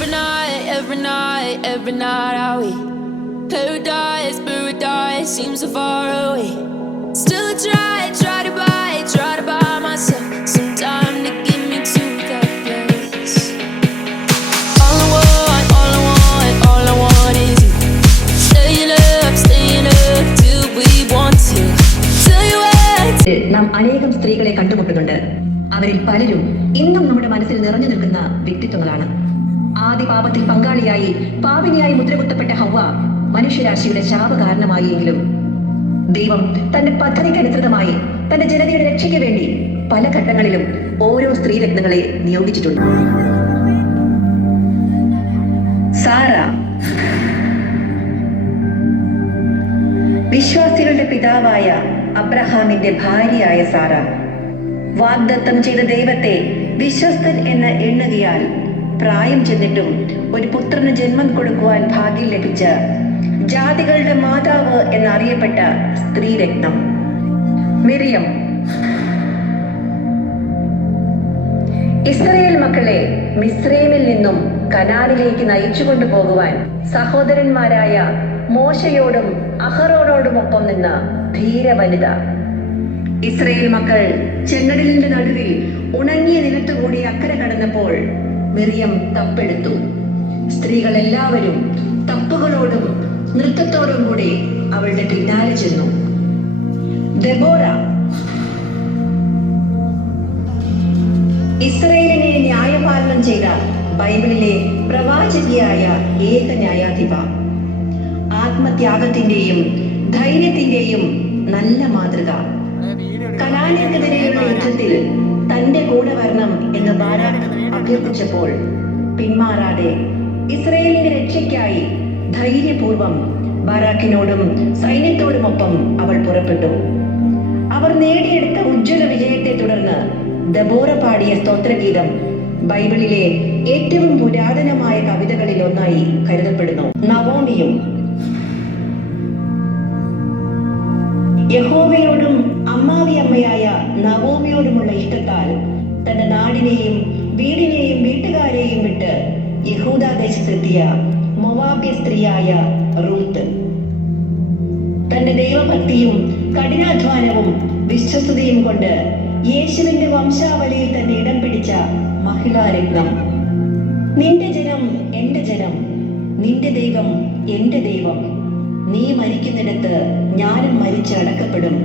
Every night, every night, every night I we? Paradise, paradise seems so far away. Still try, try to buy, try to buy myself some time to get me to that place. All I want, all I want, all I want is you. Staying up, staying up till we want to. Tell you what. നാം അനേകം സ്ത്രീകളെ കണ്ടുമുട്ടുന്നുണ്ട് അവരിൽ പലരും ഇന്നും നമ്മുടെ മനസ്സിൽ നിറഞ്ഞു നിൽക്കുന്ന വ്യക്തിത്വങ്ങളാണ് ആദ്യ പാപത്തിൽ പങ്കാളിയായി പാപിനിയായി മുദ്രകുത്തപ്പെട്ട ഹവ്വ മനുഷ്യരാശിയുടെ ശാപ കാരണമായെങ്കിലും ദൈവം തന്റെ പദ്ധതിക്ക് അനുസൃതമായി തന്റെ ജനതയുടെ രക്ഷയ്ക്ക് വേണ്ടി പല ഘട്ടങ്ങളിലും ഓരോ സ്ത്രീരത്നങ്ങളെ നിയോഗിച്ചിട്ടുണ്ട്. സാറ വിശ്വാസികളുടെ പിതാവായ അബ്രഹാമിന്റെ ഭാര്യയായ സാറ വാഗ്ദത്തം ചെയ്ത ദൈവത്തെ വിശ്വസ്തൻ എന്ന് എണ്ണുകയാൽ പ്രായം ചെന്നിട്ടും ഒരു പുത്രന് ജന്മം കൊടുക്കുവാൻ ഭാഗ്യം ലഭിച്ച ജാതികളുടെ മാതാവ് എന്നറിയപ്പെട്ട സ്ത്രീരത്നം മിറിയം. ഇസ്രയേൽ മക്കളെ മിസ്രൈമിൽ നിന്നും കനാനിലേക്ക് നയിച്ചു കൊണ്ടുപോകുവാൻ സഹോദരന്മാരായ മോശയോടും അഹറോനോടുമൊപ്പം നിന്ന ധീര വനിത ഇസ്രയേൽ മക്കൾ ചെങ്കടലിന്റെ നടുവിൽ ഉണങ്ങിയ നിലത്തുകൂടി അക്കരെ കടന്നപ്പോൾ മിറിയം തപ്പെടുത്തു. സ്ത്രീകളെല്ലാവരും തപ്പുകളോടും നൃത്തത്തോടും കൂടി അവളുടെ പിന്നാലെ ചെന്നു. ദെബോറ ഇസ്രയേലിനെ ന്യായപാലനം ചെയ്ത ബൈബിളിലെ പ്രവാചകിയായ ഏക ന്യായാധിപ. ആത്മത്യാഗത്തിന്റെയും ധൈര്യത്തിന്റെയും നല്ല മാതൃക. കനാന്യക്കെതിരെയുള്ള യുദ്ധത്തിൽ തന്റെ കൂടെ വരണം എന്ന് ബാരാക്ക് അഭ്യർത്ഥിച്ചപ്പോൾ പിന്മാറാതെ ഇസ്രയേലിന്റെ രക്ഷയ്ക്കായി ധൈര്യപൂർവം ബാരാക്കിനോടും സൈന്യത്തോടുമൊപ്പം അവൾ പുറപ്പെട്ടു. അവർ നേടിയെടുത്ത ഉജ്ജ്വല വിജയത്തെ തുടർന്ന് ദബോറ പാടിയ സ്തോത്രഗീതം ബൈബിളിലെ ഏറ്റവും പുരാതനമായ കവിതകളിൽ ഒന്നായി കരുതപ്പെടുന്നു. നവോമിയും യഹോവയോടും അമ്മാവിയമ്മയായ നവോമിയോടുമുള്ള ഇഷ്ടത്താൽ തന്റെ നാടിനെയും വീടിനെയും ദേശത്തെത്തിയ മൊവാബ്യ സ്ത്രീയായ റൂത്ത്. തന്റെ ദൈവഭക്തിയും കഠിനാധ്വാനവും വിശ്വസ്തയും കൊണ്ട് യേശുവിന്റെ വംശാവലിയിൽ തന്നെ ഇടം പിടിച്ച മഹിളാരത്നം നിന്റെ ജനം എന്റെ ജനം നിന്റെ ദൈവം എന്റെ ദൈവം. നീ മരിക്കുന്നിടത്ത് ഞാനും മരിച്ച് അടക്കപ്പെടും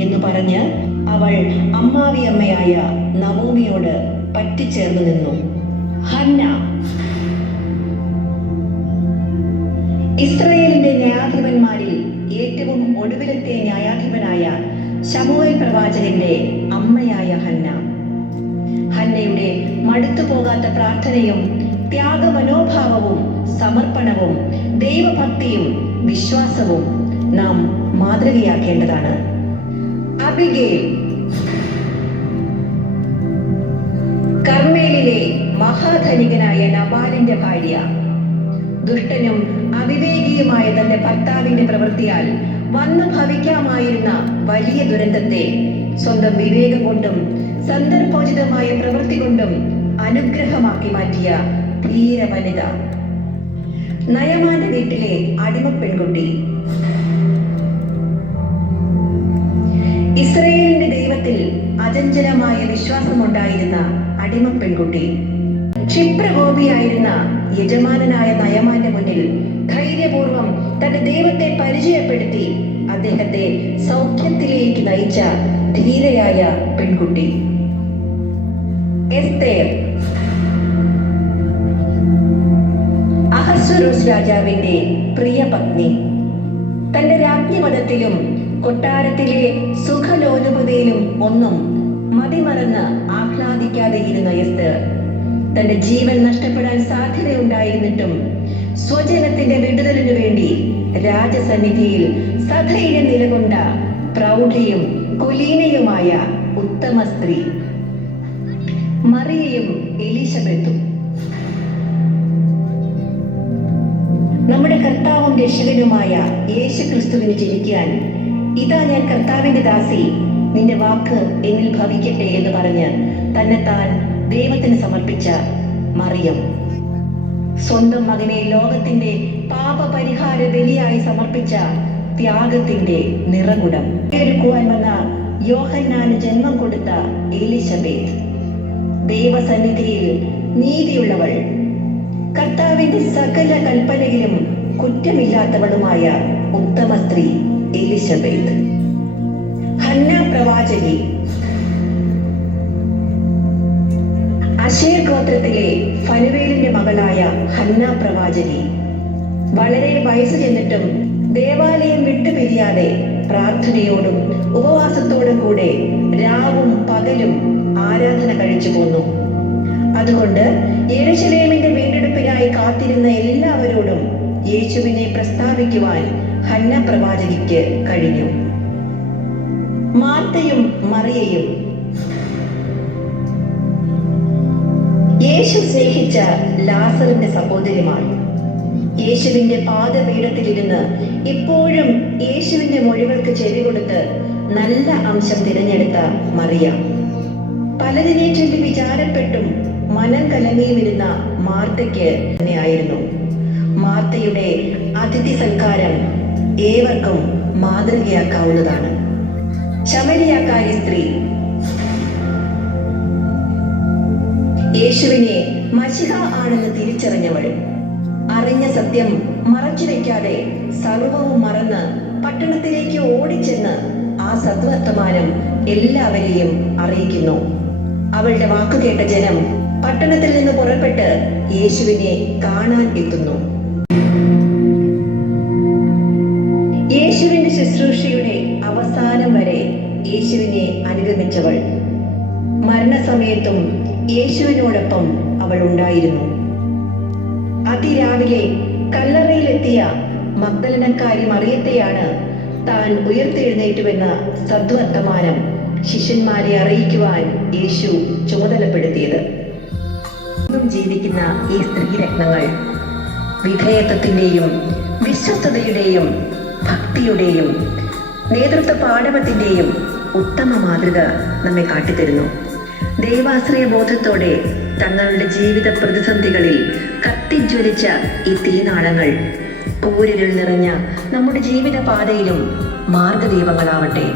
എന്ന് പറഞ്ഞ് അവൾ അമ്മാവിയമ്മയായ നവോമിയോട് പറ്റിച്ചേർന്നു നിന്നു. ഹന്ന ഇസ്രയേലിന്റെ ന്യായാധിപന്മാരിൽ ഏറ്റവും ഒടുവിലത്തെ ന്യായാധിപനായ ശമുവേൽ പ്രവാചകന്റെ അമ്മയായ ഹന്ന. ഹന്നയുടെ മടുത്തു പോകാത്ത പ്രാർത്ഥനയും ത്യാഗമനോഭാവവും സമർപ്പണവും ദൈവഭക്തിയും വിശ്വാസവും നാം മാതൃകയാക്കേണ്ടതാണ്. അബിഗേൽ കർമ്മേലിലെ മഹാധനികനായ നബാലിന്റെ ഭാര്യ. ദുഷ്ടനും അവിവേകിയുമായ തന്റെ ഭർത്താവിന്റെ പ്രവൃത്തിയാൽ. വന്നു ഭവിക്കാമായിരുന്ന വലിയ ദുരന്തത്തെ സ്വന്തം വിവേകം കൊണ്ടും സന്ദർഭോചിതമായ പ്രവൃത്തി കൊണ്ടും അനുഗ്രഹമാക്കി മാറ്റിയ ധീര വനിത. നയമാന്റെ വീട്ടിലെ അടിമ പെൺകുട്ടി. ഇസ്രയേലിന്റെ ദൈവത്തിൽ അചഞ്ചലമായ വിശ്വാസമുണ്ടായിരുന്ന അടിമ പെൺകുട്ടി. ക്ഷിപ്രകോപിയായിരുന്ന യജമാനനായ നയമാന്റെ മുന്നിൽ ധൈര്യപൂർവം തന്റെ ദൈവത്തെ പരിചയപ്പെടുത്തി അദ്ദേഹത്തെ സൗഖ്യത്തിലേക്ക് നയിച്ച ധീരയായ പെൺകുട്ടി. രാജാവിന്റെ പ്രിയ പത്നി. തന്റെ രാജ്ഞിമതത്തിലും കൊട്ടാരത്തിലെ സുഖലോലുപതയിലും ഒന്നും മതിമറന്ന് ആഹ്ലാദിക്കാതെ ഇരുന്ന എസ്തർ. തന്റെ ജീവൻ നഷ്ടപ്പെടാൻ സാധ്യതയുണ്ടായിരുന്നിട്ടും സ്വജനത്തിന്റെ വിടുതലിനു വേണ്ടി രാജസന്നിധിയിൽ സധൈര്യം നിലകൊണ്ട പ്രൗഢിയും കുലീനയുമായ ഉത്തമ സ്ത്രീ മറിയയും എലിശബത്തും. നമ്മുടെ കർത്താവും രക്ഷകനുമായ യേശു ക്രിസ്തുവിന് ജനിക്കാൻ ഇതാ ഞാൻ കർത്താവിന്റെ ദാസി. നിന്റെ വാക്ക് എന്നിൽ ഭവിക്കട്ടെ എന്ന് പറഞ്ഞ് തന്നെത്താൻ ദൈവത്തിന് സമർപ്പിച്ച മറിയം. സ്വന്തം മകനെ ലോകത്തിന്റെ പാപപരിഹാര ബലിയായി സമർപ്പിച്ച ത്യാഗത്തിന്റെ നിറകുടം. ഒരുക്കുവാൻ വന്ന യോഹന്നാന് ജന്മം കൊടുത്ത എലിസബേത്ത്. ദൈവസന്നിധിയിൽ നീതിയുള്ളവൾ. കർത്താവിന്റെ സകല കൽപ്പനയിലും കുറ്റമില്ലാത്തവളുമായ ഉത്തമ സ്ത്രീ എലിസബേത്ത്. ഹന്ന പ്രവാചകി. അശേർ ഗോത്രത്തിലെ ഫനുവേലിന്റെ മകളായ ഹന്ന പ്രവാചകി. വളരെ വയസ്സ് ചെന്നിട്ടും ദേവാലയം വിട്ടുപിരിയാതെ പ്രാർത്ഥനയോടും ഉപവാസത്തോടും കൂടെ രാവും പകലും ആരാധന കഴിച്ചു പോന്നു. അതുകൊണ്ട് യേശുലേമിന്റെ വീണ്ടെടുപ്പിനായി കാത്തിരുന്ന എല്ലാവരോടും യേശുവിനെ പ്രസ്താവിക്കുവാൻ ഹന്ന പ്രവാചകിക്ക് കഴിഞ്ഞു. മാർത്തയും മറിയയും യേശു സ്നേഹിച്ച ലാസറിന്റെ സഹോദരിമാർ യേശുവിന്റെ പാദപീഠത്തിലിരുന്ന് ഇപ്പോഴും യേശുവിന്റെ മൊഴികൾക്ക് ചെവി കൊടുത്ത് നല്ല അംശം തിരഞ്ഞെടുത്ത മറിയ. പലതിനെ ചൊല്ലി വിചാരപ്പെട്ടും മനം കലങ്ങിയുമിരുന്ന മാർത്തയ്ക്ക് തന്നെയായിരുന്നു മാർത്തയുടെ അതിഥി സൽക്കാരം ഏവർക്കും മാതൃകയാക്കാവുന്നതാണ്. ശമരിയാക്കാരി സ്ത്രീ യേശുവിനെ മഷിഹ ആണെന്ന് തിരിച്ചറിഞ്ഞവൾ. അറിഞ്ഞ സത്യം മറച്ചു വെക്കാതെ സർവവും മറന്ന് പട്ടണത്തിലേക്ക് ഓടിച്ചെന്ന് ആ സദ്വർത്തമാനം എല്ലാവരെയും അറിയിക്കുന്നു. അവളുടെ വാക്കു കേട്ട ജനം പട്ടണത്തിൽ നിന്ന് പുറപ്പെട്ട് യേശുവിനെ കാണാൻ എത്തുന്നു. യേശുവിന്റെ ശുശ്രൂഷയുടെ അവസാനം വരെ യേശുവിനെ അനുഗമിച്ചവൾ. മരണസമയത്തും യേശുവിനോടൊപ്പം അവൾ ഉണ്ടായിരുന്നു അതിരാവിലെ കല്ലറയിലെത്തിയ മഗ്ദലനക്കാരി മറിയത്തെയാണ് താൻ ഉയർത്തെഴുന്നേറ്റുവെന്ന സദ്വർത്തമാനം ശിഷ്യന്മാരെ അറിയിക്കുവാൻ യേശു ചുമതലപ്പെടുത്തിയത്. ഇന്നും ജീവിക്കുന്ന ഈ സ്ത്രീരത്നങ്ങൾ വിധേയത്വത്തിന്റെയും വിശ്വസ്തതയുടെയും ഭക്തിയുടെയും നേതൃത്വ പാഠവത്തിന്റെയും ഉത്തമ മാതൃക നമ്മെ കാട്ടിത്തരുന്നു. ദൈവാശ്രയ ബോധത്തോടെ തങ്ങളുടെ ജീവിത പ്രതിസന്ധികളിൽ കത്തിജ്വലിച്ച ഈ തീനാളങ്ങൾ പൂരിരുൾ നിറഞ്ഞ നമ്മുടെ ജീവിത പാതയിലും മാർഗദീപങ്ങളാവട്ടെ.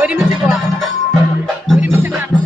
ഒരുമിച്ച് പോവാം ഒരുമിച്ച് കാണാം